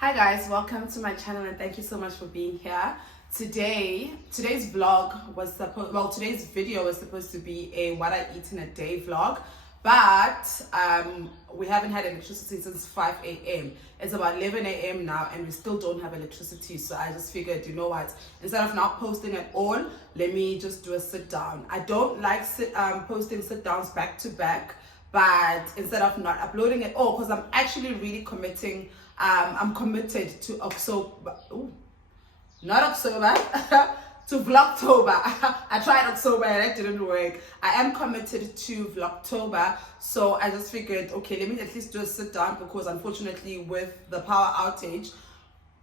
Hi guys, welcome to my channel and thank you so much for being here. Today's video was supposed to be a what I eat in a day vlog, but we haven't had electricity since 5 a.m. It's about 11 a.m. now and we still don't have electricity, so I just figured, you know what, instead of not posting at all, let me just do a sit down. I don't like posting sit downs back to back, but instead of not uploading at all, because I'm actually really committing. I'm committed to October, not October, to Vlogtober. I tried October and it didn't work. I am committed to Vlogtober, so I just figured, okay, let me at least do a sit down, because unfortunately with the power outage,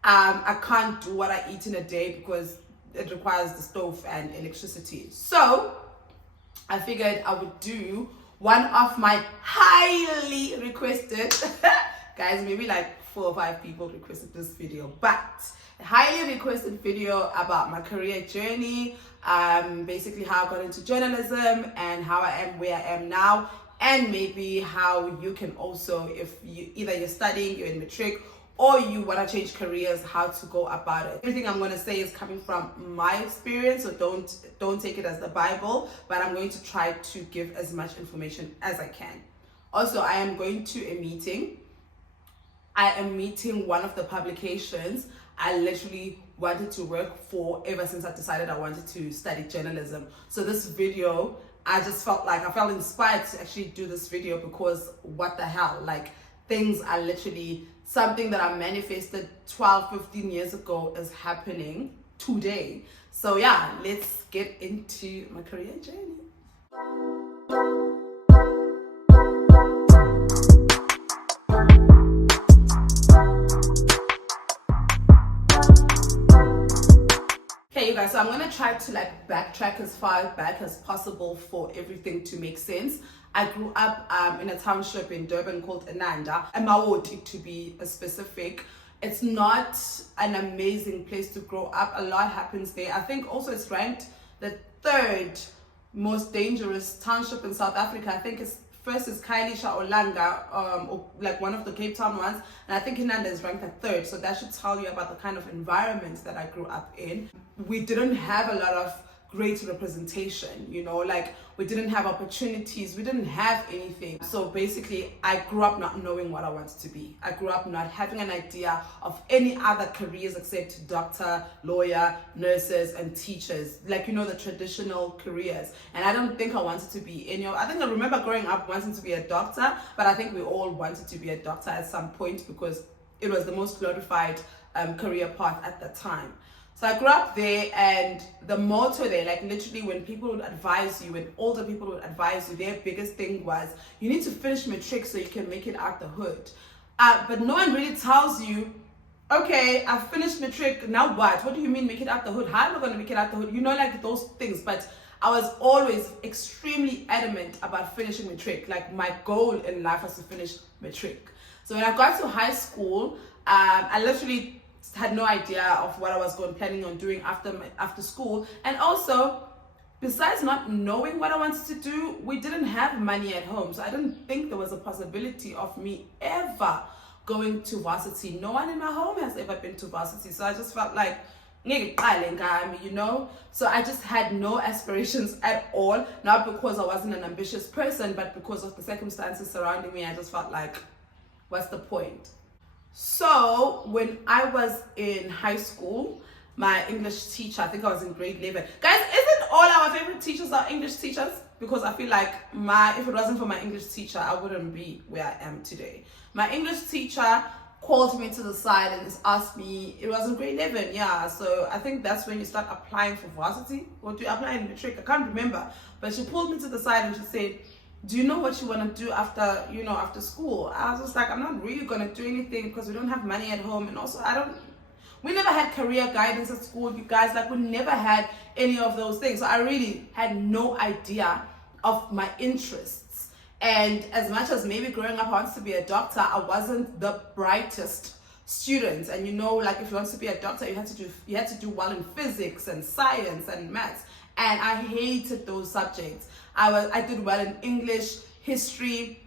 I can't do what I eat in a day because it requires the stove and electricity. So I figured I would do one of my highly requested guys, maybe like 4 or 5 people requested this video, but a highly requested video about my career journey, basically how I got into journalism and how I am where I am now, and maybe how you can also, if you either you're studying, you're in matric, or you want to change careers, how to go about it. Everything I'm going to say is coming from my experience, so don't take it as the Bible, but I'm going to try to give as much information as I can. Also, I am going to a meeting. I am meeting one of the publications I literally wanted to work for ever since I decided I wanted to study journalism. So this video, I just felt inspired to actually do this video, because what the hell, like, things are literally something that I manifested 12-15 years ago is happening today. So yeah, let's get into my career journey. Okay, you guys, so I'm going to try to backtrack as far back as possible for everything to make sense. I grew up in a township in Durban called Ananda, Emawoti to be specific. It's not an amazing place to grow up. A lot happens there. I think also it's ranked the 3rd most dangerous township in South Africa. I think it's first is Khayelitsha or Langa, or like one of the Cape Town ones, and I think Inanda is ranked at 3rd. So that should tell you about the kind of environment that I grew up in. We didn't have a lot of great representation, you know, like we didn't have opportunities, we didn't have anything. So basically I grew up not knowing what I wanted to be. I grew up not having an idea of any other careers except doctor, lawyer, nurses, and teachers, like, you know, the traditional careers. And I don't think I wanted to be any of, I think I remember growing up wanting to be a doctor, but I think we all wanted to be a doctor at some point because it was the most glorified career path at the time. So I grew up there, and the motto there, like literally when people would advise you, when older people would advise you, their biggest thing was, you need to finish matric so you can make it out the hood. But no one really tells you, okay, I've finished matric, now what? What do you mean make it out the hood? How am I going to make it out the hood? You know, like those things. But I was always extremely adamant about finishing matric. Like my goal in life was to finish matric. So when I got to high school, I literally had no idea of what I was planning on doing after school. And also, besides not knowing what I wanted to do, we didn't have money at home, so I didn't think there was a possibility of me ever going to varsity. No one in my home has ever been to varsity, so I just felt like, you know. So I just had no aspirations at all, not because I wasn't an ambitious person, but because of the circumstances surrounding me. I just felt like, what's the point? So when I was in high school, my English teacher, I think I was in grade 11. Guys, isn't all our favorite teachers our English teachers? Because I feel like if it wasn't for my English teacher, I wouldn't be where I am today. My English teacher called me to the side and just asked me, it was in grade 11, yeah. So I think that's when you start applying for varsity, or do you apply in matric? I can't remember. But she pulled me to the side and she said, do you know what you want to do after school? I was just like, I'm not really going to do anything because we don't have money at home. And also we never had career guidance at school, you guys. Like, we never had any of those things. So I really had no idea of my interests. And as much as maybe growing up I wanted to be a doctor, I wasn't the brightest student. And you know, like if you want to be a doctor, you had to do well in physics and science and maths. And I hated those subjects. I did well in English, history,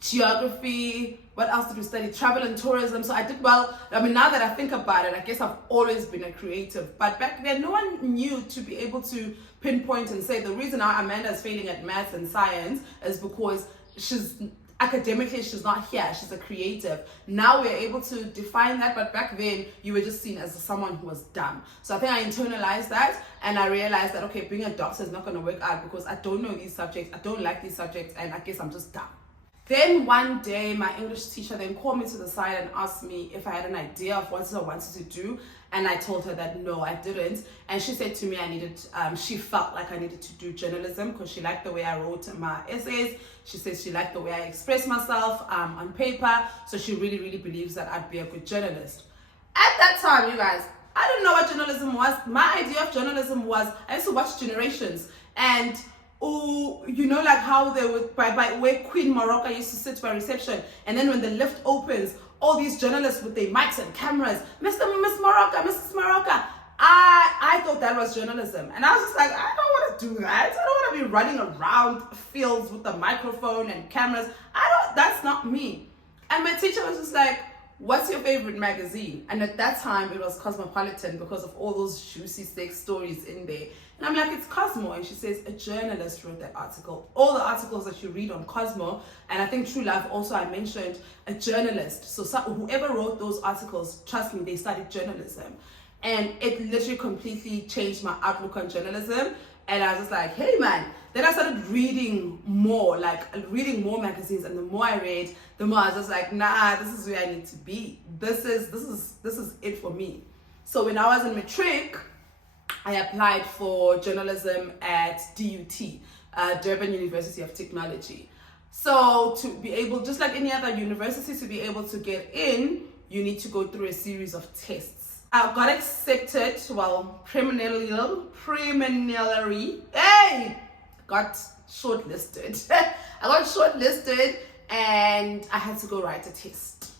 geography, What else did we study? Travel and tourism. So I did well. I mean, now that I think about it, I guess I've always been a creative. But back then, no one knew to be able to pinpoint and say the reason now Amanda's failing at maths and science is because academically she's not here. She's a creative. Now we're able to define that, but back then you were just seen as someone who was dumb. So I think I internalized that, and I realized that, okay, being a doctor is not going to work out because I don't know these subjects, I don't like these subjects, and I guess I'm just dumb. Then one day, my English teacher then called me to the side and asked me if I had an idea of what I wanted to do. And I told her that no, I didn't. And she said to me she felt like I needed to do journalism because she liked the way I wrote my essays. She says she liked the way I expressed myself on paper. So she really, really believes that I'd be a good journalist. At that time, you guys, I didn't know what journalism was. My idea of journalism was, I used to watch Generations, and like how they would by where Queen Morocco used to sit by reception, and then when the lift opens, all these journalists with their mics and cameras, Miss Morocco, Mrs. Morocco. I thought that was journalism, and I was just like, I don't want to do that. I don't want to be running around fields with the microphone and cameras. That's not me. And my teacher was just like, what's your favorite magazine? And at that time it was Cosmopolitan because of all those juicy sex stories in there. And I'm like, it's Cosmo. And she says, a journalist wrote that article. All the articles that you read on Cosmo, and I think True Love also I mentioned a journalist. So whoever wrote those articles, trust me, they studied journalism. And it literally completely changed my outlook on journalism. And I was just like, hey man. Then I started reading more magazines, and the more I read, the more I was just like, nah, this is where I need to be. This is it for me. So when I was in matric, I applied for journalism at DUT, Durban University of Technology. So to be able, just like any other university, to be able to get in, you need to go through a series of tests. I got accepted, preliminary, got shortlisted. I got shortlisted and I had to go write a test.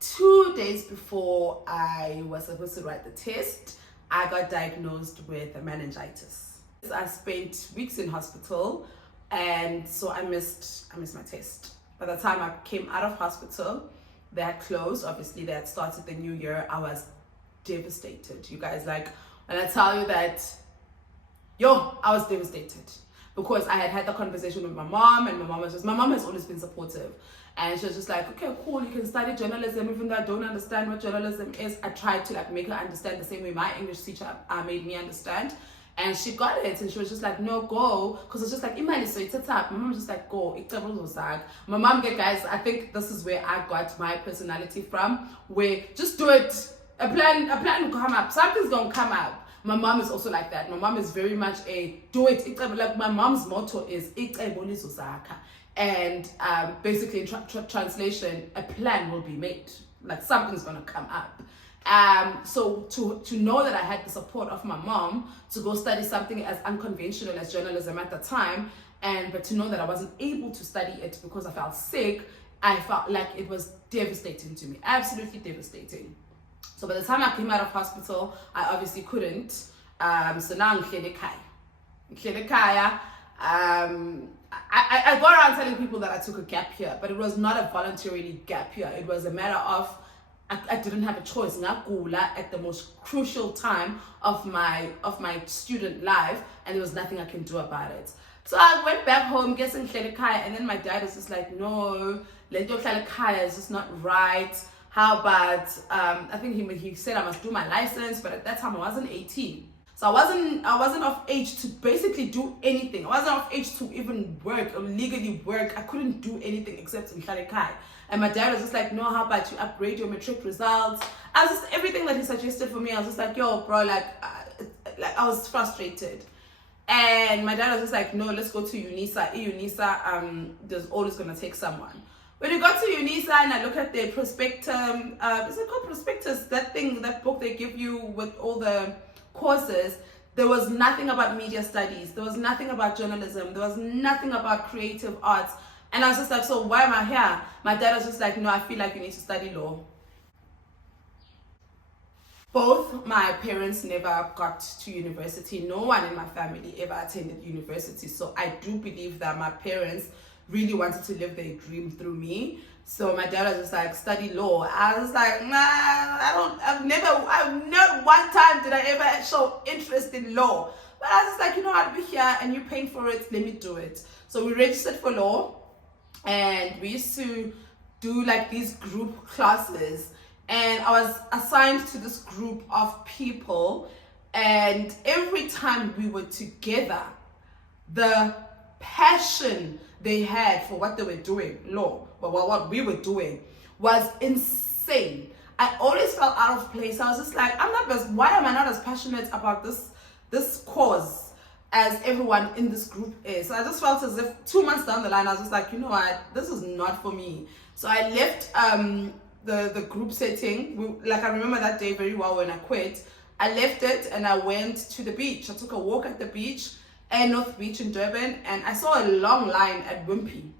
2 days before I was supposed to write the test, I got diagnosed with meningitis. I spent weeks in hospital, and so I missed my test. By the time I came out of hospital, they had closed. Obviously, they had started the new year. I was devastated. You guys, like, when I tell you that, I was devastated. Because I had the conversation with my mom, and my mom has always been supportive. And she was just like, okay, cool, you can study journalism, even though I don't understand what journalism is. I tried to make her understand the same way my English teacher made me understand. And she got it, and she was just like, no, go. Because it's just like, imali, so it's up. My mom was just like, go. My mom, guys, I think this is where I got my personality from, where just do it. A plan will come up. Something's going to come up. My mom is also like that. My mom is very much a do it. Like my mom's motto is and basically in translation, a plan will be made. Like something's gonna come up. So to know that I had the support of my mom to go study something as unconventional as journalism at the time, but to know that I wasn't able to study it because I felt sick, I felt like it was devastating to me. Absolutely devastating. So by the time I came out of hospital, I obviously couldn't. So now I'm Kaya. I go around telling people that I took a gap year, but it was not a voluntarily gap year. It was a matter of I didn't have a choice. At the most crucial time of my student life, and there was nothing I can do about it. So I went back home, guessing Kaya, and then my dad was just like, no, Lento Kaya is just not right. How about, I think he said I must do my license, but at that time I wasn't 18. So I wasn't of age to basically do anything. I wasn't of age to even work or legally work. I couldn't do anything except in Kai. And my dad was just like, no, how about you upgrade your matric results? Everything that he suggested for me, I was just like, yo, bro, I was frustrated. And my dad was just like, no, let's go to UNISA. UNISA, there's always gonna take someone. When we got to UNISA and I look at their prospectum, is it called prospectus? That book they give you with all the courses, there was nothing about media studies. There was nothing about journalism. There was nothing about creative arts. And I was just like, so why am I here? My dad was just like, no, I feel like you need to study law. Both my parents never got to university. No one in my family ever attended university. So I do believe that my parents really wanted to live their dream through me. So my dad was just like, study law. I was like, nah, I've not one time did I ever show interest in law. But I was just like, I'll be here and you're paying for it, let me do it. So we registered for law, and we used to do like these group classes. And I was assigned to this group of people, and every time we were together, the passion they had for what they were doing, law, but what we were doing was insane. I always felt out of place. I was just like, why am I not as passionate about this cause as everyone in this group is? So I just felt as if 2 months down the line, I was just like, what, this is not for me. So I left the group setting. I remember that day very well when I quit. I left it and I went to the beach. I took a walk at the beach, North Beach in Durban, and I saw a long line at Wimpy.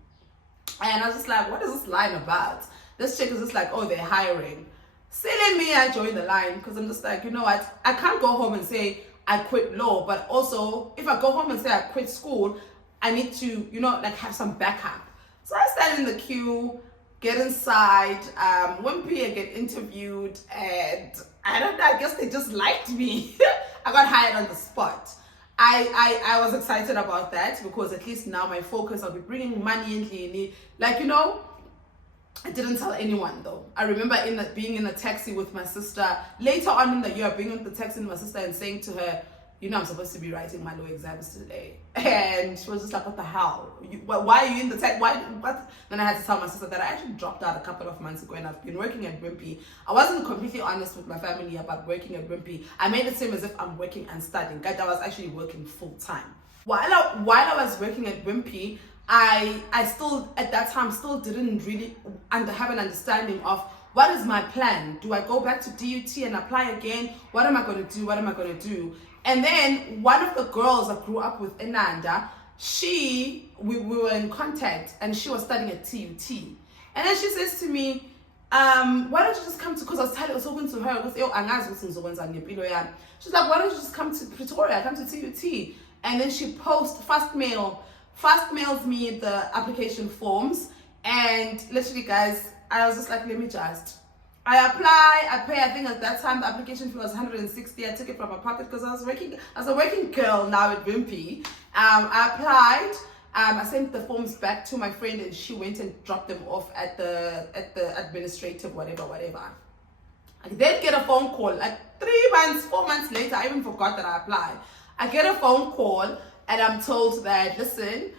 And I was just like, what is this line about? This chick is just like, oh, they're hiring. Silly me, I joined the line because I'm just like, what? I can't go home and say I quit law, but also if I go home and say I quit school, I need to, have some backup. So I stand in the queue, get inside, Wimpy, I get interviewed, and I don't know, I guess they just liked me. I got hired on the spot. I was excited about that because at least now my focus, I'll be bringing money in. I didn't tell anyone though. I remember being in a taxi with my sister later on in the year, being in the taxi with my sister and saying to her, I'm supposed to be writing my law exams today. And she was just like, what the hell? Why are you in the taxi? What? Then I had to tell my sister that I actually dropped out a couple of months ago and I've been working at Wimpy. I wasn't completely honest with my family about working at Wimpy. I made it seem as if I'm working and studying. Guys, I was actually working full time. While I was working at Wimpy, I still, at that time, didn't really have an understanding of what is my plan. Do I go back to DUT and apply again? What am I going to do? And then one of the girls I grew up with, Enanda, we were in contact and she was studying at TUT. And then she says to me, why don't you just come to, because I was talking to her, she's like, why don't you just come to Pretoria, come to TUT? And then she fast mails me the application forms, and literally guys, I was just like, let me just. I apply, I pay, I think at that time the application fee was 160. I took it from my pocket because I was working as a working girl now at Wimpy. I applied, I sent the forms back to my friend and she went and dropped them off at the administrative whatever. I then get a phone call like 4 months later. I even forgot that I applied. I get a phone call and I'm told that, listen,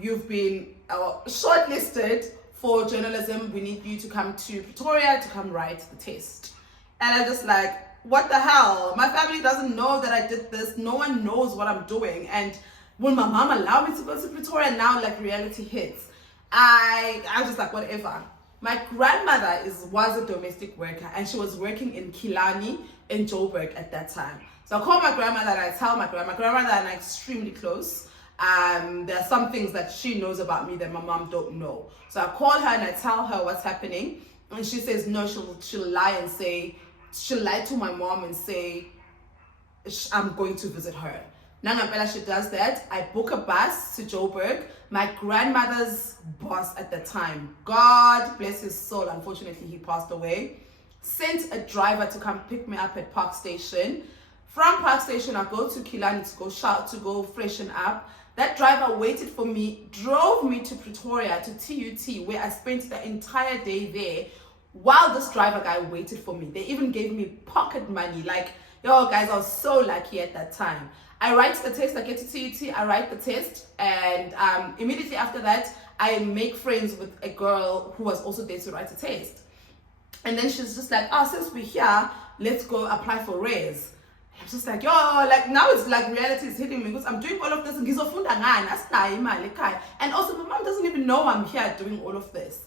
you've been shortlisted for journalism. We need you to come to Pretoria to come write the test. And I'm just like, what the hell? My family doesn't know that I did this. No one knows what I'm doing. And will my mom allow me to go to Pretoria? Now like reality hits. I was just like, whatever. My grandmother was a domestic worker and she was working in Kilani in Joburg at that time. So I call my grandmother and I tell my grandmother and I'm extremely close. There are some things that she knows about me that my mom don't know. So I call her and I tell her what's happening, and she says no, she'll lie to my mom and say I'm going to visit her. Nana she does that. I book a bus to Joburg. My grandmother's boss at the time, God bless his soul, unfortunately he passed away, sent a driver to come pick me up at Park Station. From Park Station, I go to Kilani to go freshen up. That driver waited for me, drove me to Pretoria, to TUT, where I spent the entire day there while this driver guy waited for me. They even gave me pocket money. Like, yo, guys, I was so lucky at that time. I write the test, I get to TUT, I write the test, and immediately after that, I make friends with a girl who was also there to write the test. And then she's just like, oh, since we're here, let's go apply for res. I'm just like, yo, like now it's like reality is hitting me because I'm doing all of this and also my mom doesn't even know I'm here doing all of this.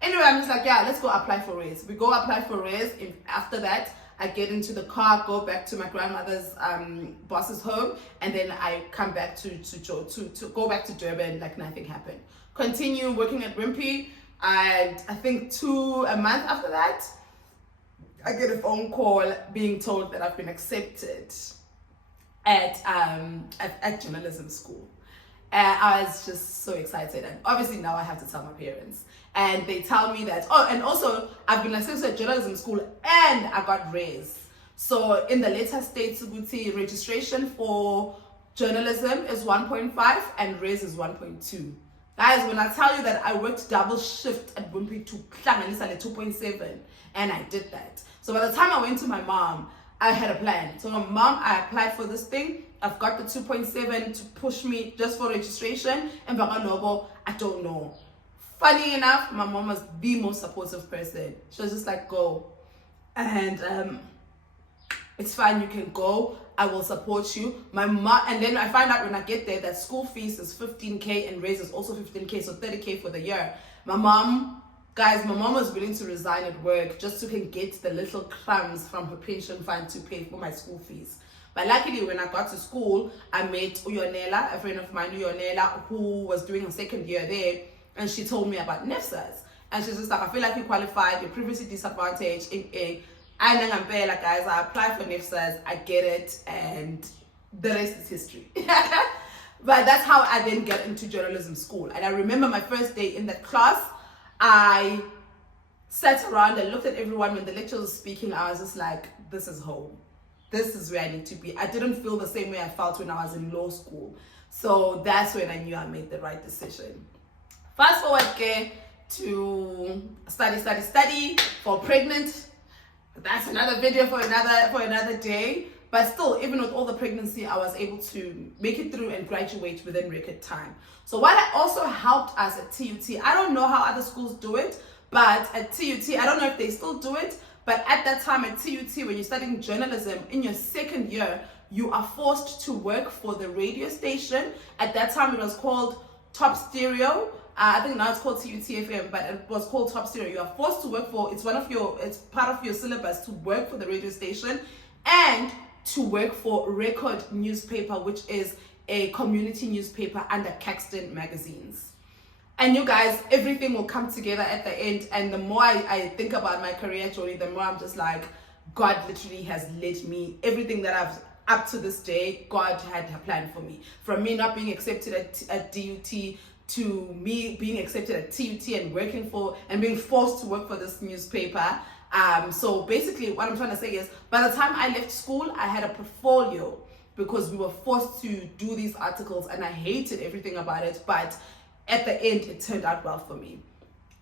Anyway, I'm just like, yeah, let's go apply for res. We go apply for res. After that, I get into the car, go back to my grandmother's boss's home, and then I come back to go back to Durban like nothing happened. Continue working at Wimpy, and I think a month after that, I get a phone call being told that I've been accepted at journalism school. And I was just so excited. And obviously now I have to tell my parents. And they tell me that, oh, and also I've been assisted at journalism school and I got raised. So in the letter states, registration for journalism is 1.5 and raise is 1.2. Guys, when I tell you that I worked double shift at Wimpy to at 2.7, and I did that. So by the time I went to my mom, I had a plan. So my mom, I applied for this thing. I've got the 2.7 to push me just for registration. And Nobo, I don't know. Funny enough, my mom was the most supportive person. She was just like, go. And it's fine, you can go. I will support you. My mom, and then I find out when I get there that school fees is 15K and raise is also 15K, so 30K for the year. My mom was willing to resign at work just so can get the little crumbs from her pension fund to pay for my school fees. But luckily, when I got to school, I met Uyonela, a friend of mine, Uyonela, who was doing her second year there, and she told me about NEFSAs. And she's just like, I feel like you qualified, you're previously disadvantaged. And then guys, I applied for NEFSAs, I get it, and the rest is history. But that's how I then get into journalism school. And I remember my first day in that class, I sat around and looked at everyone when the lecturer was speaking. I was just like, this is home. This is where I need to be. I didn't feel the same way I felt when I was in law school. So that's when I knew I made the right decision. Fast forward to study, fall pregnant. That's another video for another day. But still, even with all the pregnancy, I was able to make it through and graduate within record time. So what also helped us at TUT, I don't know how other schools do it, but at TUT, I don't know if they still do it, but at that time at TUT, when you're studying journalism, in your second year, you are forced to work for the radio station. At that time, it was called Top Stereo. I think now it's called TUT FM, but it was called Top Stereo. You are forced to work for, it's part of your syllabus to work for the radio station and to work for Record newspaper, which is a community newspaper under Caxton magazines. And you guys, everything will come together at the end. And the more I think about my career journey, the more I'm just like, God literally has led me. Everything that I've up to this day, God had a plan for me. From me not being accepted at DUT to me being accepted at TUT and working for and being forced to work for this newspaper. So basically what I'm trying to say is, by the time I left school, I had a portfolio because we were forced to do these articles and I hated everything about it. But at the end, it turned out well for me.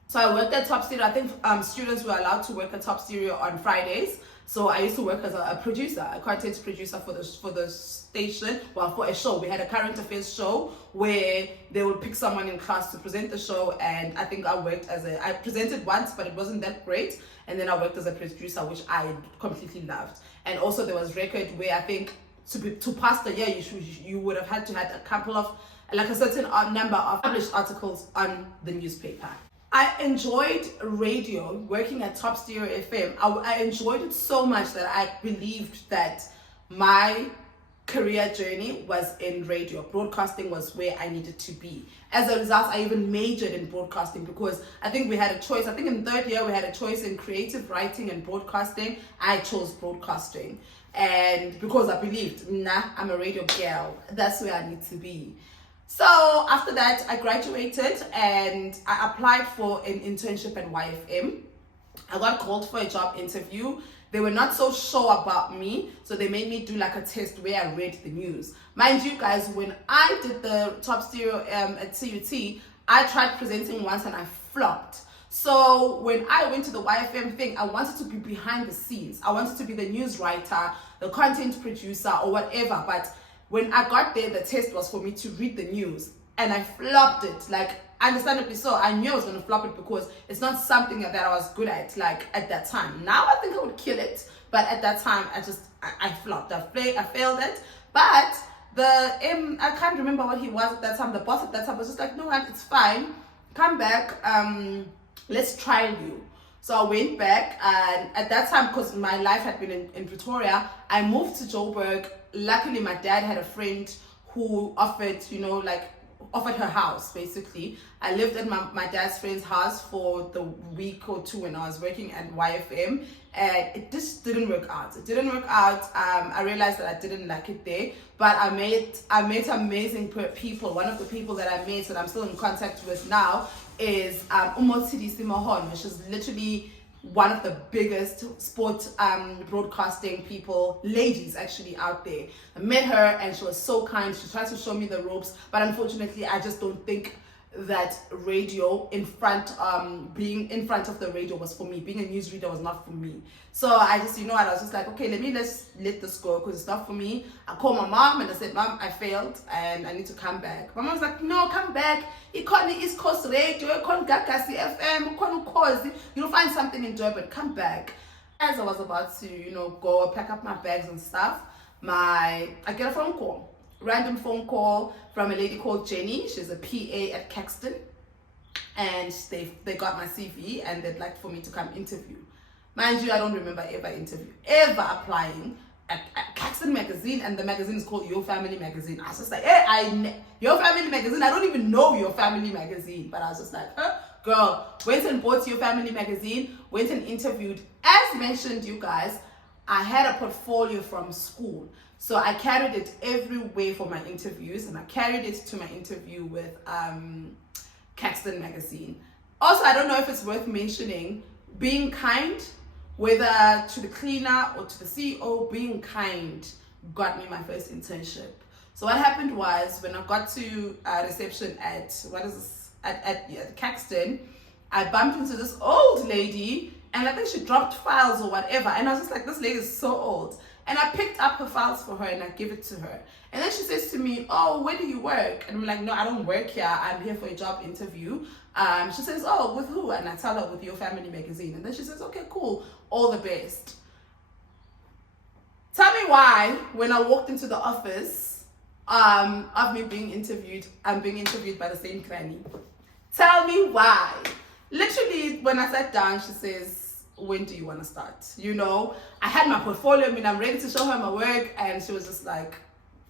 So I worked at Top Stereo. I think students were allowed to work at Top Stereo on Fridays. So I used to work as a producer, a content producer for the station. Well, for a show, we had a current affairs show where they would pick someone in class to present the show. And I think I presented once, but it wasn't that great. And then I worked as a producer, which I completely loved. And also there was Record, where I think to pass the year, you would have had to have a couple of, like a certain number of published articles on the newspaper. I enjoyed radio, working at Top Stereo FM. I enjoyed it so much that I believed that my career journey was in radio. Broadcasting was where I needed to be. As a result, I even majored in broadcasting because I think we had a choice. I think in third year, we had a choice in creative writing and broadcasting. I chose broadcasting. And because I believed, I'm a radio girl. That's where I need to be. So after that, I graduated and I applied for an internship at YFM. I got called for a job interview. They were not so sure about me, so they made me do like a test where I read the news. Mind you guys, when I did the Top Stereo at TUT, I tried presenting once and I flopped. So when I went to the YFM thing, I wanted to be behind the scenes. I wanted to be the news writer, the content producer, or whatever. But when I got there, the test was for me to read the news, and I flopped it. Like, understandably so. I knew I was going to flop it because it's not something that I was good at, like, at that time. Now I think I would kill it, but at that time, I flopped. I failed it. But I can't remember what he was at that time. The boss at that time was just like, no, it's fine. Come back. Let's trial you. So I went back, and at that time, because my life had been in Pretoria, I moved to Joburg. Luckily, my dad had a friend who offered, off at her house, basically. I lived at my dad's friend's house for the week or two when I was working at YFM, and it just didn't work out. It didn't work out. I realized that I didn't like it there, but I met amazing people. One of the people that I met that I'm still in contact with now is Umotidi Simahon, which is literally one of the biggest sport broadcasting people, ladies actually, out there. I met her and she was so kind. She tried to show me the ropes, but unfortunately I just don't think that radio being in front of the radio was for me. Being a newsreader was not for me. So I just, I was just like, okay, let's let this go because it's not for me. I called my mom and I said, Mom, I failed and I need to come back. My mom was like, no, come back. Ikoni East Coast Radio, ikoni Gagasi FM, ikoni Kozi. You'll find something in Durban. Come back. As I was about to, go pack up my bags and stuff, I get a phone call. Random phone call from a lady called Jenny. She's a PA at Caxton, and they got my CV and they'd like for me to come interview. Mind you, I don't remember ever applying at Caxton magazine, and the magazine is called Your Family Magazine. I was just like, Your Family Magazine, I don't even know Your Family Magazine, but I was just like, girl, went and bought Your Family Magazine, went and interviewed. As mentioned, you guys, I had a portfolio from school. So I carried it everywhere for my interviews, and I carried it to my interview with Caxton magazine. Also, I don't know if it's worth mentioning, being kind, whether to the cleaner or to the CEO, being kind got me my first internship. So what happened was, when I got to reception at Caxton, I bumped into this old lady, and I think she dropped files or whatever, and I was just like, this lady is so old. And I picked up her files for her and I give it to her. And then she says to me, oh, where do you work? And I'm like, no, I don't work here. I'm here for a job interview. She says, oh, with who? And I tell her, with Your Family Magazine. And then she says, okay, cool. All the best. Tell me why, when I walked into the office of me being interviewed, I'm being interviewed by the same granny. Tell me why. Literally, when I sat down, she says, when do you want to start? I had my portfolio, I'm ready to show her my work, and she was just like,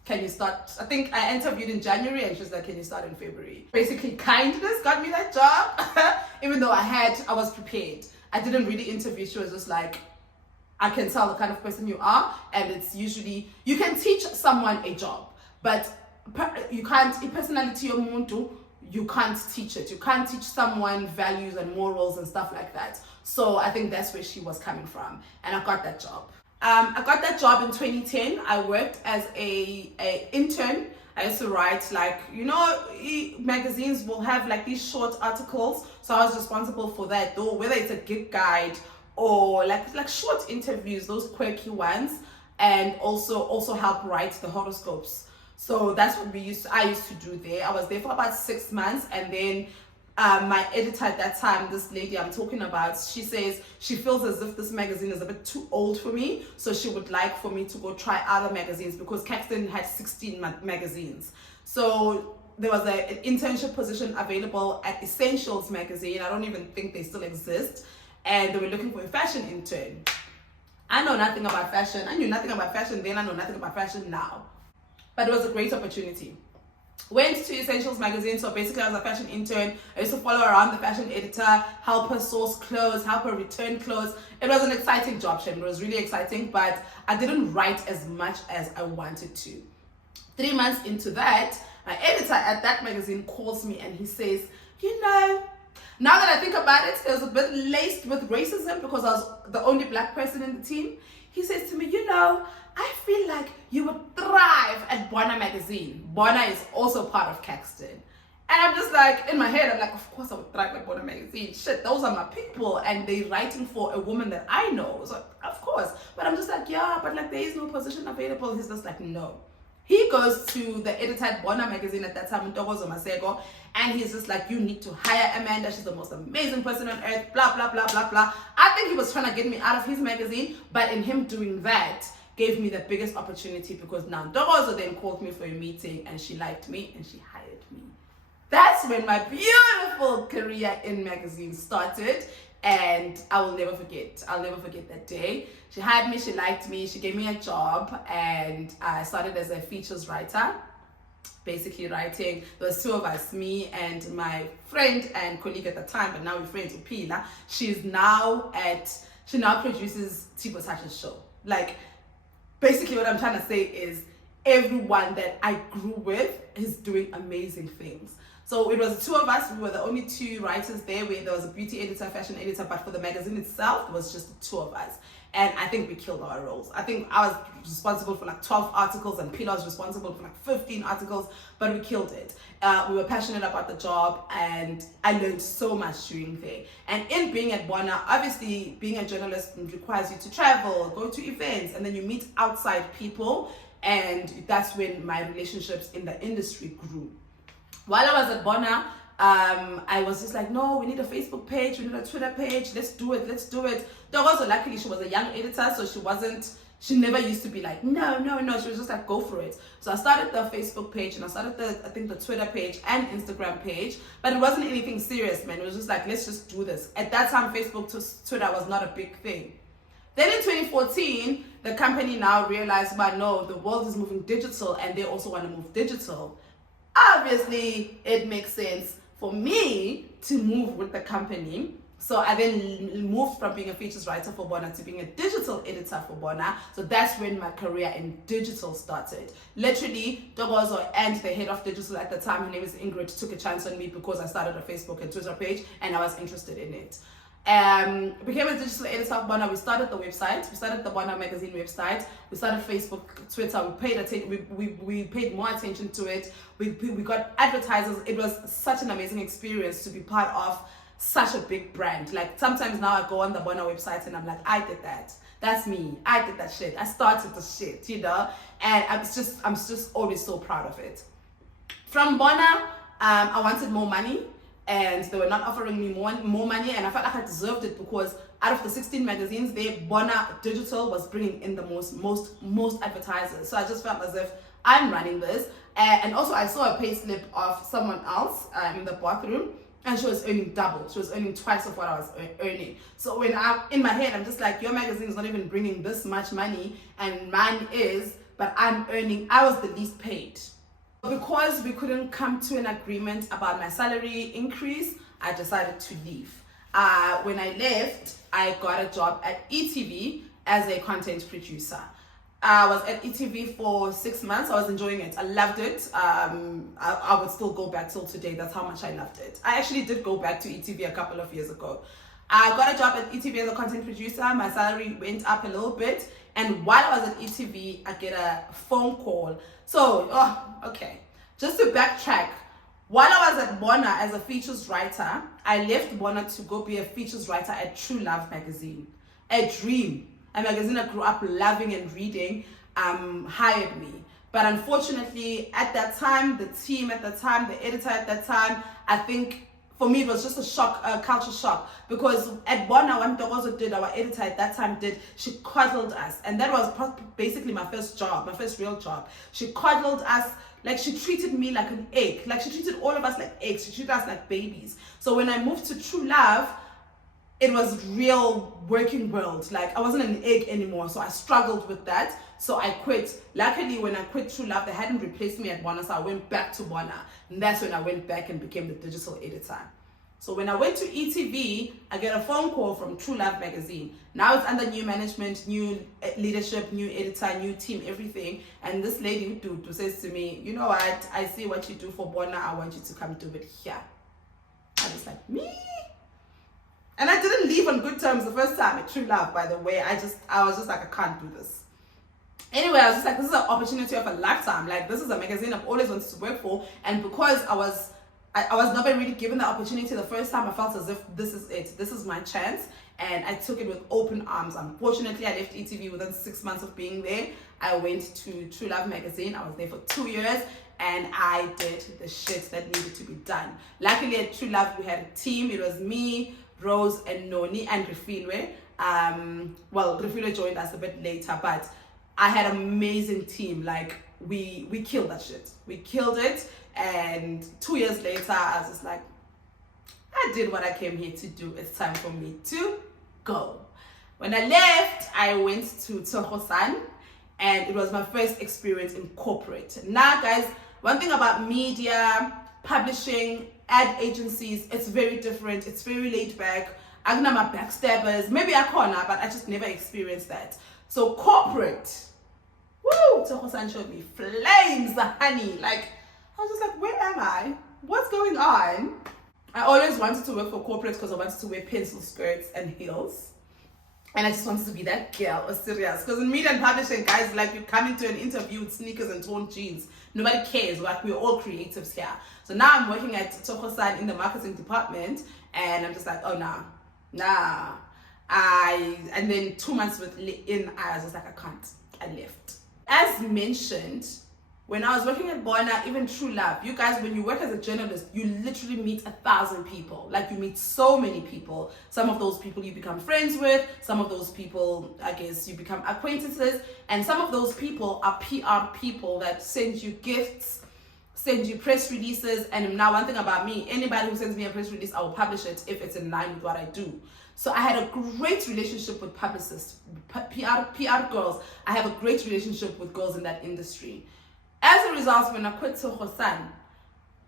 can you start? I think I interviewed in January, and she was like, can you start in February? Basically, kindness got me that job, even though I was prepared. I didn't really interview. She was just like, I can tell the kind of person you are, and it's usually, you can teach someone a job, but you can't, personality or muntu, you can't teach it. You can't teach someone values and morals and stuff like that. So I think that's where she was coming from, and I got that job. I got that job in 2010. I worked as a intern. I used to write, magazines will have like these short articles, so I was responsible for that, though, whether it's a gig guide or like short interviews, those quirky ones, and also help write the horoscopes. So that's what I used to do there. I was there for about 6 months, and then my editor at that time, this lady I'm talking about, she says she feels as if this magazine is a bit too old for me, so she would like for me to go try other magazines, because Caxton had 16 magazines. So there was an internship position available at Essentials magazine. I don't even think they still exist, and they were looking for a fashion intern. I know nothing about fashion. I knew nothing about fashion then. I know nothing about fashion now, but it was a great opportunity. Went to Essentials magazine, so basically I was a fashion intern. I used to follow around the fashion editor, help her source clothes, help her return clothes. It was an exciting job, Shem. It was really exciting, but I didn't write as much as I wanted to. 3 months into that, my editor at that magazine calls me and he says, now that I think about it, it was a bit laced with racism because I was the only black person in the team. He says to me, I feel like you would thrive at Bona magazine. Bona is also part of Caxton. And I'm just like, in my head, I'm like, of course I would thrive at Bona magazine. Shit, those are my people, and they're writing for a woman that I know. So, of course. But I'm just like, yeah, but there is no position available. He's just like, no. He goes to the editor at Bona magazine at that time, Ntokozo Masego, and he's just like, you need to hire Amanda. She's the most amazing person on earth, blah, blah, blah, blah, blah. I think he was trying to get me out of his magazine, but in him doing that, gave me the biggest opportunity, because now Ntokozo then called me for a meeting and she liked me and she hired me. That's when my beautiful career in magazines started, and I will never forget. I'll never forget that day. She hired me, she liked me, she gave me a job, and I started as a features writer. basically writing. There was two of us, me and my friend and colleague at the time, but now we're friends, Upila. She now produces Tipo Tasha's show. Like, basically what I'm trying to say is everyone that I grew with is doing amazing things. So it was the two of us. We were the only two writers there, where there was a beauty editor, fashion editor, but for the magazine itself, it was just the two of us. And I think we killed our roles. I think I was responsible for like 12 articles and Pilar was responsible for like 15 articles, but we killed it. We were passionate about the job and I learned so much during there. And in being at Bona, obviously being a journalist requires you to travel, go to events, and then you meet outside people. And that's when my relationships in the industry grew. While I was at Bona, I was just like, no, we need a Facebook page, we need a Twitter page, let's do it. Also, luckily, she was a young editor, so she never used to be like, no. She was just like, go for it. So I started the Facebook page and I started the Twitter page and Instagram page, but it wasn't anything serious, man. It was just like, let's just do this. At that time, Facebook to Twitter was not a big thing. Then in 2014, the company now realized, but no, the world is moving digital and they also want to move digital. Obviously, it makes sense for me to move with the company. So I then moved from being a features writer for Bona to being a digital editor for Bona. So that's when my career in digital started. Literally, Dogozo and the head of digital at the time, her name is Ingrid, took a chance on me because I started a Facebook and Twitter page and I was interested in it. Became a digital editor of Bona. We started the website. We started the Bona magazine website. We started Facebook, Twitter. We paid more attention to it. We got advertisers. It was such an amazing experience to be part of such a big brand. Like sometimes now I go on the Bona website and I'm like, I did that. That's me. I did that shit. I started the shit, you know. And I'm just always so proud of it. From Bona, I wanted more money. And they were not offering me more money, and I felt like I deserved it because out of the 16 magazines there, Bona Digital was bringing in the most advertisers. So I just felt as if I'm running this. And also I saw a pay slip of someone else in the bathroom, and she was earning double. She was earning twice of what I was earning. So when in my head, I'm just like, your magazine is not even bringing this much money, and mine is, but I was the least paid. Because we couldn't come to an agreement about my salary increase, I decided to leave. When I left, I got a job at ETV as a content producer. I was at ETV for 6 months. I was enjoying it. I loved it. I would still go back till today. That's how much I loved it. I actually did go back to ETV a couple of years ago. I got a job at ETV as a content producer. My salary went up a little bit. And while I was at ETV, I get a phone call. Okay. Just to backtrack, while I was at Bona as a features writer, I left Bona to go be a features writer at True Love magazine. A dream. A magazine I grew up loving and reading, hired me. But unfortunately, at that time, the team at the time, the editor at that time, I think for me it was just a shock, a culture shock. Because at Bona, what Dogozo did, our editor at that time did, she coddled us. And that was basically my first job, my first real job. She coddled us. Like, she treated me like an egg. Like, she treated all of us like eggs. She treated us like babies. So when I moved to True Love, it was real working world. Like, I wasn't an egg anymore. So I struggled with that. So I quit. Luckily, when I quit True Love, they hadn't replaced me at Bona. So I went back to Bona. And that's when I went back and became the digital editor. So when I went to ETV, I get a phone call from True Love magazine. Now it's under new management, new leadership, new editor, new team, everything. And this lady who says to me, you know what, I see what you do for Bona, I want you to come do it here. I was like, me? And I didn't leave on good terms the first time at True Love, by the way. I was just like, I can't do this. Anyway, I was just like, this is an opportunity of a lifetime. Like, this is a magazine I've always wanted to work for. And because I was never really given the opportunity the first time, I felt as if this is it. This is my chance. And I took it with open arms. Unfortunately, I left ETV within 6 months of being there. I went to True Love magazine. I was there for 2 years and I did the shit that needed to be done. Luckily at True Love, we had a team. It was me, Rose, and Noni, and Refilwe. Refilwe joined us a bit later, but I had an amazing team. Like, we killed that shit. We killed it. And 2 years later, I was just like, I did what I came here to do. It's time for me to go. When I left, I went to Tohosan, and it was my first experience in corporate. Now, guys, One thing about media, publishing, ad agencies, it's very different. It's very laid back. I'm not my backstabbers. Maybe I can't, but I just never experienced that. So corporate, woo, Tohosan showed me flames, honey. Like, I was just like, where am I? What's going on? I always wanted to work for corporate because I wanted to wear pencil skirts and heels. And I just wanted to be that girl, or serious. Because in media and publishing, guys, like you come into an interview with sneakers and torn jeans. Nobody cares. Like, we're all creatives here. So now I'm working at Tohosan in the marketing department. And I'm just like, oh, nah. And then 2 months in, I was just like, I can't. I left. As mentioned, when I was working at Bona, even True Love, you guys, when you work as a journalist, you literally meet 1,000 people. Like, you meet so many people. Some of those people you become friends with. Some of those people, I guess, you become acquaintances. And some of those people are PR people that send you gifts, send you press releases. And now, one thing about me, anybody who sends me a press release, I will publish it if it's in line with what I do. So I had a great relationship with publicists, PR girls. I have a great relationship with girls in that industry. As a result, when I quit Tohosan,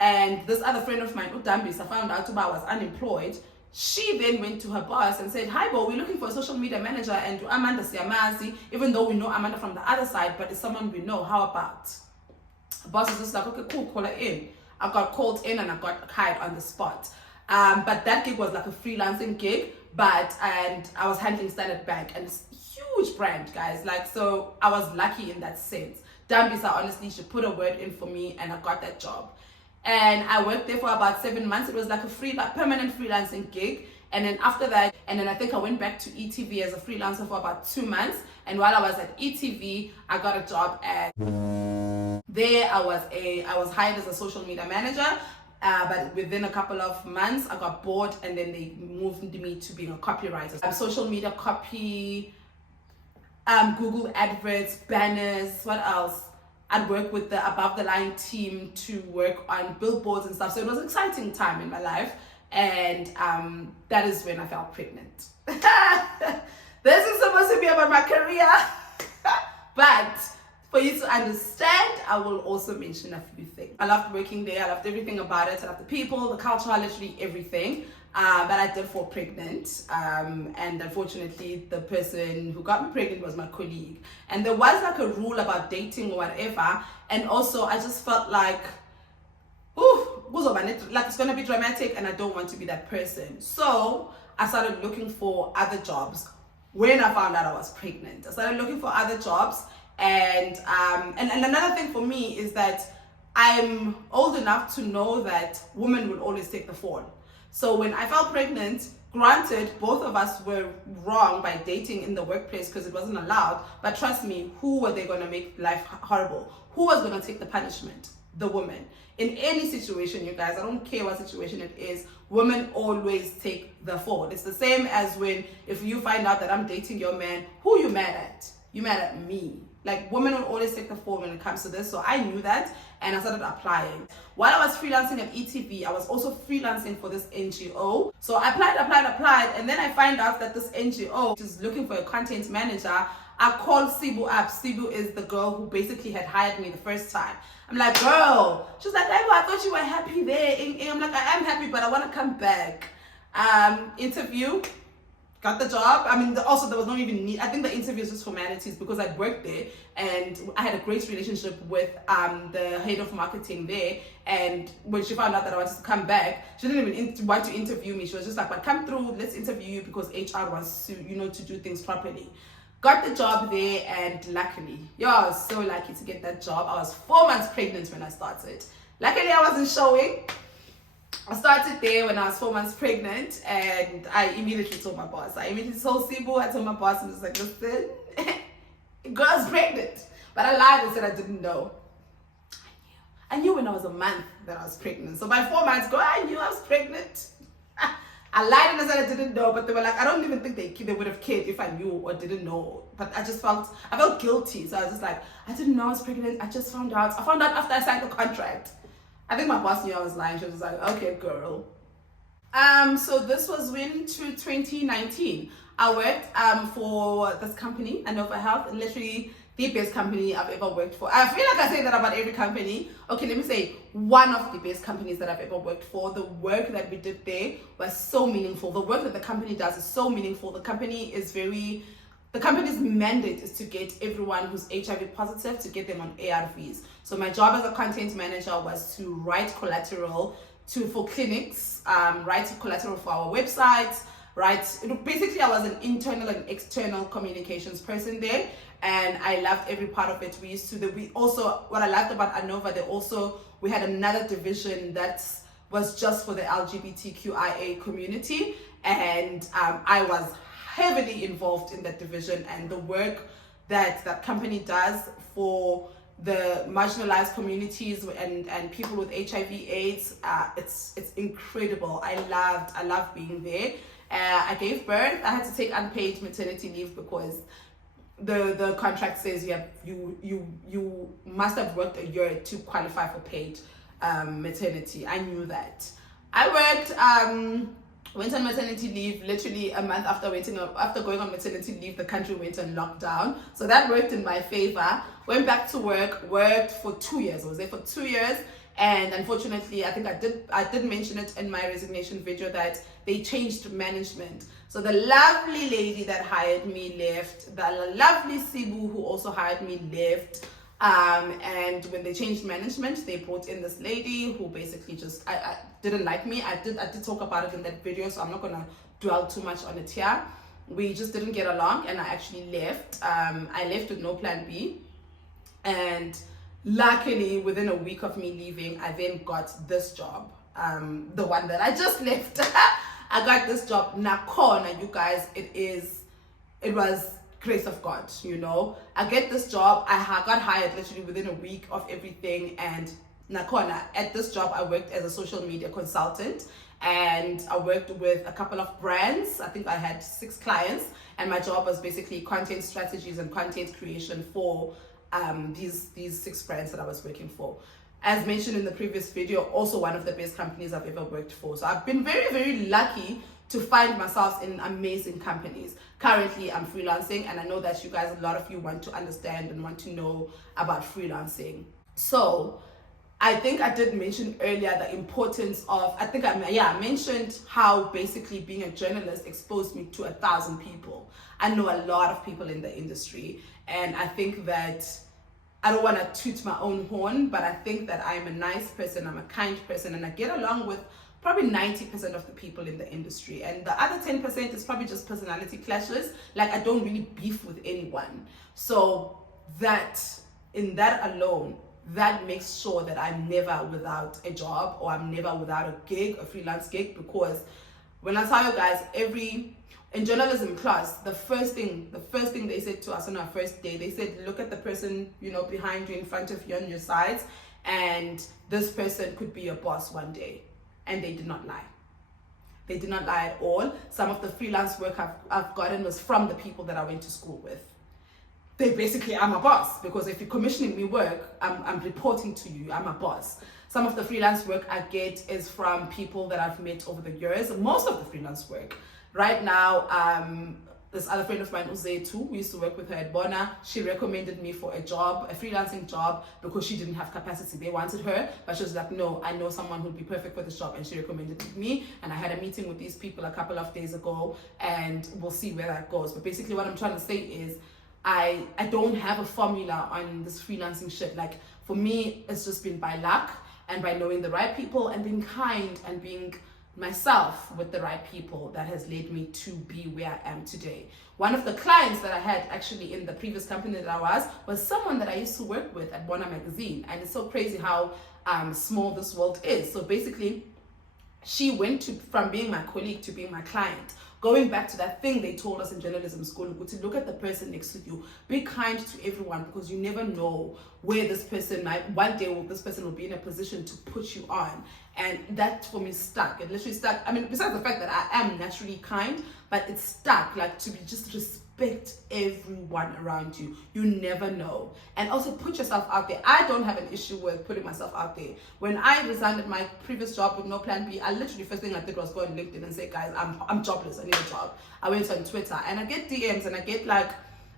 and this other friend of mine, Udambis, I found out I was unemployed, she then went to her boss and said, hi, Bo, we're looking for a social media manager, and Amanda Siamazi, even though we know Amanda from the other side, but it's someone we know, how about? The boss was just like, okay, cool, call her in. I got called in and I got hired on the spot. But that gig was like a freelancing gig, and I was handling Standard Bank, and it's a huge brand, guys. Like, so I was lucky in that sense. Dambisa, honestly, she put a word in for me, and I got that job. And I worked there for about 7 months. It was like a permanent freelancing gig. And then after that, I think I went back to ETV as a freelancer for about 2 months. And while I was at ETV, I got a job at there. I was hired as a social media manager. But within a couple of months, I got bored, and then they moved me to being a copywriter. Social media copy, Google adverts, banners, what else? I'd work with the above the line team to work on billboards and stuff. So it was an exciting time in my life. And that is when I felt pregnant. This is supposed to be about my career. But for you to understand, I will also mention a few things. I loved working there. I loved everything about it. I loved the people, the culture, literally everything. But I did fall pregnant. And unfortunately, the person who got me pregnant was my colleague. And there was like a rule about dating or whatever. And also, I just felt like, like it's going to be dramatic, and I don't want to be that person. So I started looking for other jobs. When I found out I was pregnant, I started looking for other jobs. And another thing for me is that I'm old enough to know that women will always take the fall. So when I felt pregnant, granted, both of us were wrong by dating in the workplace because it wasn't allowed. But trust me, who were they going to make life horrible? Who was going to take the punishment? The woman. In any situation, you guys, I don't care what situation it is, women always take the fall. It's the same as if you find out that I'm dating your man, who you mad at? You mad at me. Like, women will always take the fall when it comes to this. So I knew that, and I started applying. While I was freelancing at ETV, I was also freelancing for this NGO. So I applied, and then I find out that this NGO is looking for a content manager. I called Sibu up. Sibu is the girl who basically had hired me the first time. I'm like, girl. She's like, I thought you were happy there. And I'm like, I am happy, but I want to come back. Interview. Got the job. I mean, also there was not even need. I think the interview is just formalities because I'd worked there and I had a great relationship with the head of marketing there. And when she found out that I wanted to come back, she didn't even want to interview me. She was just like, "But come through, let's interview you," because HR wants to, to do things properly. Got the job there, and luckily, I was so lucky to get that job. I was 4 months pregnant when I started. Luckily, I wasn't showing. I started there when I was 4 months pregnant, and I immediately told my boss. I immediately told Sibu, I told my boss, and was like, listen, girl's pregnant. But I lied and said I didn't know. I knew when I was a month that I was pregnant. So by 4 months, girl, I knew I was pregnant. I lied and I said I didn't know, but they were like, I don't even think they would have cared if I knew or didn't know. But I felt guilty. So I was just like, I didn't know I was pregnant. I just found out. I found out after I signed the contract. I think my boss knew I was lying. She was like, okay, girl. So this was into 2019. I worked for this company, Anova Health. Literally, the best company I've ever worked for. I feel like I say that about every company. Okay, let me say one of the best companies that I've ever worked for. The work that we did there was so meaningful. The work that the company does is so meaningful. The company's mandate is to get everyone who's HIV positive, to get them on ARVs. So my job as a content manager was to write collateral for clinics, write collateral for our websites, basically I was an internal and external communications person there, and I loved every part of it. What I loved about Anova, we had another division that was just for the LGBTQIA community, and I was heavily involved in that division, and the work that company does for the marginalized communities and people with HIV/AIDS, it's incredible. I loved being there. I gave birth. I had to take unpaid maternity leave because the contract says you must have worked a year to qualify for paid maternity. I knew that. I went on maternity leave literally a month after going on maternity leave. The country went on lockdown, so that worked in my favor. Went back to worked for 2 years. I was there for 2 years, and unfortunately, I think I did mention it in my resignation video that they changed management. So the lovely lady that hired me left. The lovely Sibu who also hired me left. And when they changed management, they brought in this lady who basically just I didn't like me. I did talk about it in that video, so I'm not gonna dwell too much on it here. We just didn't get along, and I actually left. I left with no plan B, and luckily within a week of me leaving, I then got this job, the one that I just left. I got this job. Nakhona, you guys, it was grace of God, I get this job. I got hired literally within a week of everything, and Nakhona, at this job I worked as a social media consultant, and I worked with a couple of brands. I think I had 6 clients, and my job was basically content strategies and content creation for these 6 brands that I was working for. As mentioned in the previous video, also one of the best companies I've ever worked for. So I've been very, very lucky to find myself in amazing companies. Currently, I'm freelancing, and I know that a lot of you want to understand and want to know about freelancing. So I think I did mention earlier the importance of, I mentioned how basically being a journalist exposed me to 1,000 people. I know a lot of people in the industry, and I think that I don't want to toot my own horn, but I think that I'm a nice person, I'm a kind person, and I get along with probably 90% of the people in the industry. And the other 10% is probably just personality clashes. Like, I don't really beef with anyone. So in that alone, that makes sure that I'm never without a job, or I'm never without a freelance gig, because when I tell you guys, in journalism class, the first thing they said to us on our first day, they said, look at the person, behind you, in front of you, on your sides, and this person could be your boss one day. And they did not lie. They did not lie at all. Some of the freelance work I've gotten was from the people that I went to school with. They basically, I'm a boss, because if you're commissioning me work, I'm reporting to you, I'm a boss. Some of the freelance work I get is from people that I've met over the years. Most of the freelance work. Right now, this other friend of mine, Uzetu, we used to work with her at Bona. She recommended me for a freelancing job, because she didn't have capacity. They wanted her, but she was like, no, I know someone who'd be perfect for this job, and she recommended me. And I had a meeting with these people a couple of days ago, and we'll see where that goes. But basically what I'm trying to say is, I don't have a formula on this freelancing shit. Like, for me, it's just been by luck, and by knowing the right people, and being kind, and being myself with the right people, that has led me to be where I am today. One of the clients that I had actually in the previous company that I was someone that I used to work with at Bona magazine, and it's so crazy how small this world is. So basically, she went from being my colleague to being my client. Going back to that thing they told us in journalism school, to look at the person next to you, be kind to everyone, because you never know where this person one day this person will be in a position to put you on. And that for me stuck. It literally stuck. I mean, besides the fact that I am naturally kind, but it stuck. Like, to be just respect everyone around you. You never know. And also put yourself out there. I don't have an issue with putting myself out there. When I resigned at my previous job with no plan B, I literally, first thing I did was go on LinkedIn and say, guys, I'm jobless, I need a job. I went on Twitter, and I get DMs, and I get like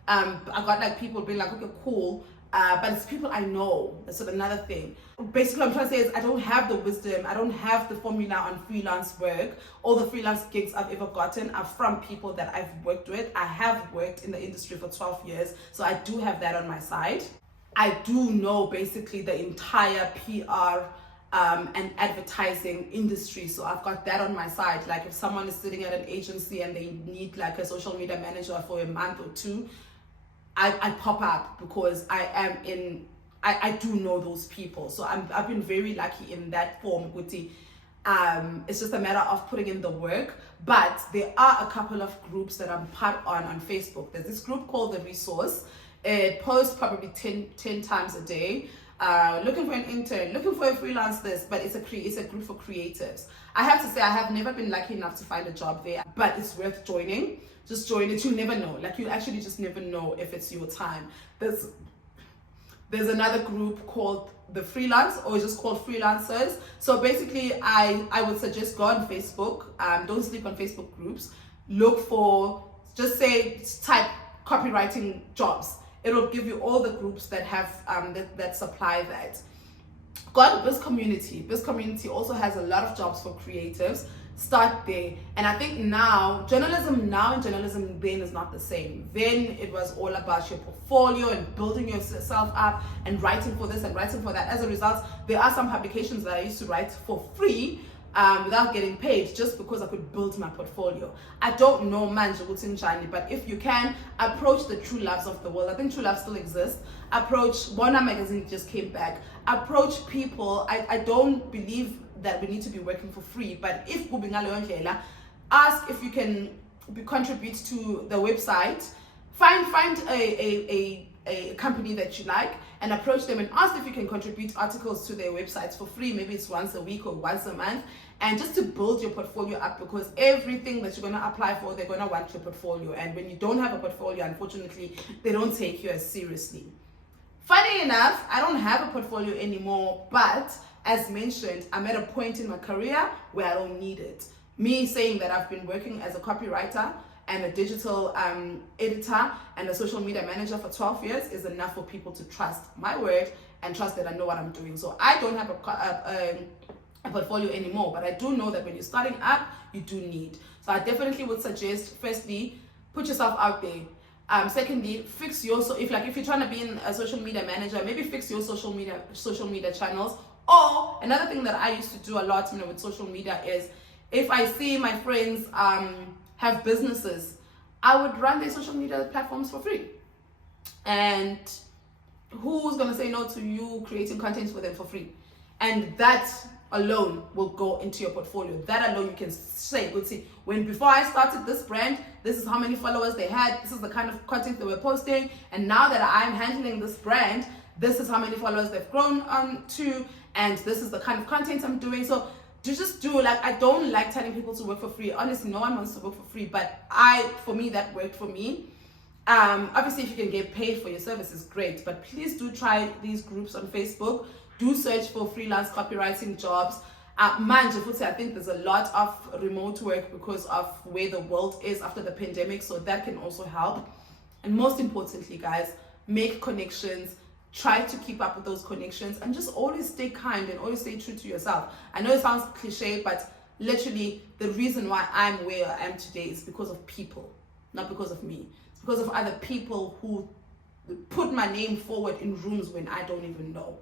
I got like people being like, okay, cool. But it's people I know. That's another thing. Basically, what I'm trying to say is I don't have the wisdom. I don't have the formula on freelance work. All the freelance gigs I've ever gotten are from people that I've worked with. I have worked in the industry for 12 years, so I do have that on my side. I do know basically the entire PR and advertising industry, so I've got that on my side. Like if someone is sitting at an agency and they need like a social media manager for a month or two, I pop up because I do know those people. So I've been very lucky in that form, Guti. It's just a matter of putting in the work. But there are a couple of groups that I'm part on Facebook. There's this group called The Resource. It posts probably 10 times a day. Looking for an intern, looking for a freelance this, but it's a group for creatives. I have to say I have never been lucky enough to find a job there, but it's worth joining. Just join it. You never know. Like you actually just never know if it's your time. There's another group called The Freelance, or it's just called Freelancers. So basically I would suggest go on Facebook. Don't sleep on Facebook groups. Look for, just type copywriting jobs. It'll give you all the groups that have that supply that. Go on Biz Community. Biz Community also has a lot of jobs for creatives. Start there. And I think journalism then is not the same. Then it was all about your portfolio and building yourself up and writing for this and writing for that. As a result, there are some publications that I used to write for free without getting paid, just because I could build my portfolio. I don't know manje ukuthi njani, but if you can, approach the True Loves of the world. I think True Love still exists. Approach Bona Magazine, just came back. Approach people. I don't believe that we need to be working for free, but if ask if you can contribute to the website. Find a company that you like and approach them and ask if you can contribute articles to their websites for free. Maybe it's once a week or once a month, and just to build your portfolio up, because everything that you're going to apply for, they're going to want your portfolio, and when you don't have a portfolio, unfortunately, they don't take you as seriously. Funny enough, I don't have a portfolio anymore, but as mentioned, I'm at a point in my career where I don't need it. Me saying that I've been working as a copywriter and a digital editor and a social media manager for 12 years is enough for people to trust my word and trust that I know what I'm doing. So I don't have a portfolio anymore, but I do know that when you're starting up, you do need. So I definitely would suggest, firstly, put yourself out there. Secondly, fix your, if you're trying to be a social media manager, maybe fix your social media channels. Or another thing that I used to do a lot, with social media is, if I see my friends have businesses, I would run their social media platforms for free. And who's gonna say no to you creating content for them for free? And that alone will go into your portfolio. That alone you can say, before I started this brand, this is how many followers they had, this is the kind of content they were posting, and now that I'm handling this brand, this is how many followers they've grown to, and this is the kind of content I'm doing. So I don't like telling people to work for free. Honestly, no one wants to work for free, but for me, that worked for me. Obviously, if you can get paid for your services, great, but please do try these groups on Facebook. Do search for freelance copywriting jobs. I think there's a lot of remote work because of where the world is after the pandemic, so that can also help. And most importantly, guys, make connections. Try to keep up with those connections and just always stay kind and always stay true to yourself. I know it sounds cliche, but literally the reason why I'm where I am today is because of people, not because of me. It's because of other people who put my name forward in rooms when I don't even know.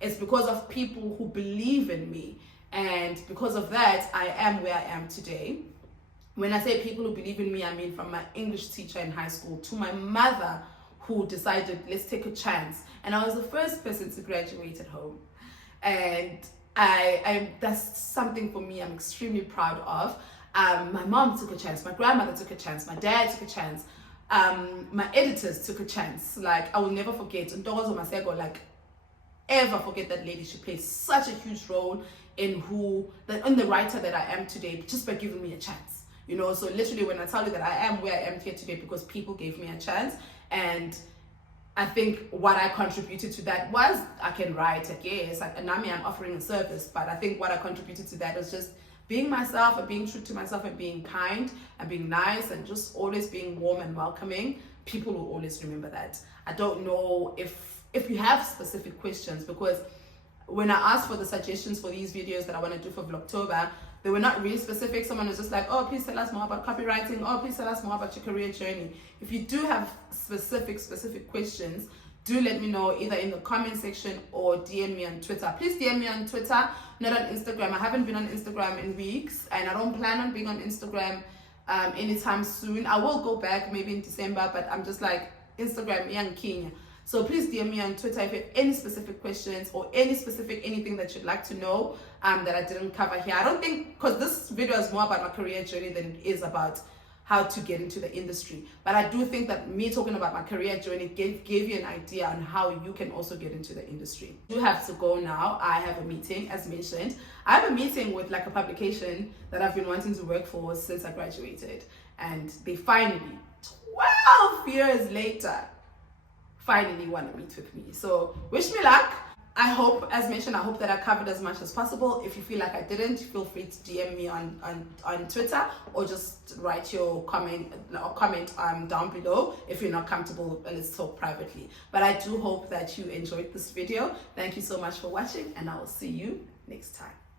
It's because of people who believe in me, and because of that, I am where I am today. When I say people who believe in me, I mean from my English teacher in high school to my mother, who decided, let's take a chance. And I was the first person to graduate at home. And that's something for me I'm extremely proud of. My mom took a chance, my grandmother took a chance, my dad took a chance, my editors took a chance. Like, I will never forget, Ntokozo Masego, ever forget that lady. She plays such a huge role in the writer that I am today, just by giving me a chance. So literally when I tell you that I am where I am here today, because people gave me a chance. And I think what I contributed to that was, I can write, I guess, and I'm offering a service, but I think what I contributed to that was just being myself and being true to myself and being kind and being nice and just always being warm and welcoming, people will always remember that. I don't know if you have specific questions, because when I asked for the suggestions for these videos that I want to do for Vlogtober, they were not really specific. Someone was just like, oh, please tell us more about copywriting. Oh, please tell us more about your career journey. If you do have specific questions, do let me know either in the comment section or DM me on Twitter. Please DM me on Twitter, not on Instagram. I haven't been on Instagram in weeks, and I don't plan on being on Instagram anytime soon. I will go back maybe in December, but I'm just like, Instagram, young Kenya. So please DM me on Twitter if you have any specific questions or anything that you'd like to know that I didn't cover here. I don't think, because this video is more about my career journey than it is about how to get into the industry. But I do think that me talking about my career journey gave you an idea on how you can also get into the industry. I do have to go now. I have a meeting, as mentioned. I have a meeting with like a publication that I've been wanting to work for since I graduated. And they finally, 12 years later, finally want to meet with me. So wish me luck. I hope, as mentioned, I hope that I covered as much as possible. If you feel like I didn't, feel free to DM me on Twitter, or just write your comment down below if you're not comfortable, and let's talk privately. But I do hope that you enjoyed this video. Thank you so much for watching, and I will see you next time.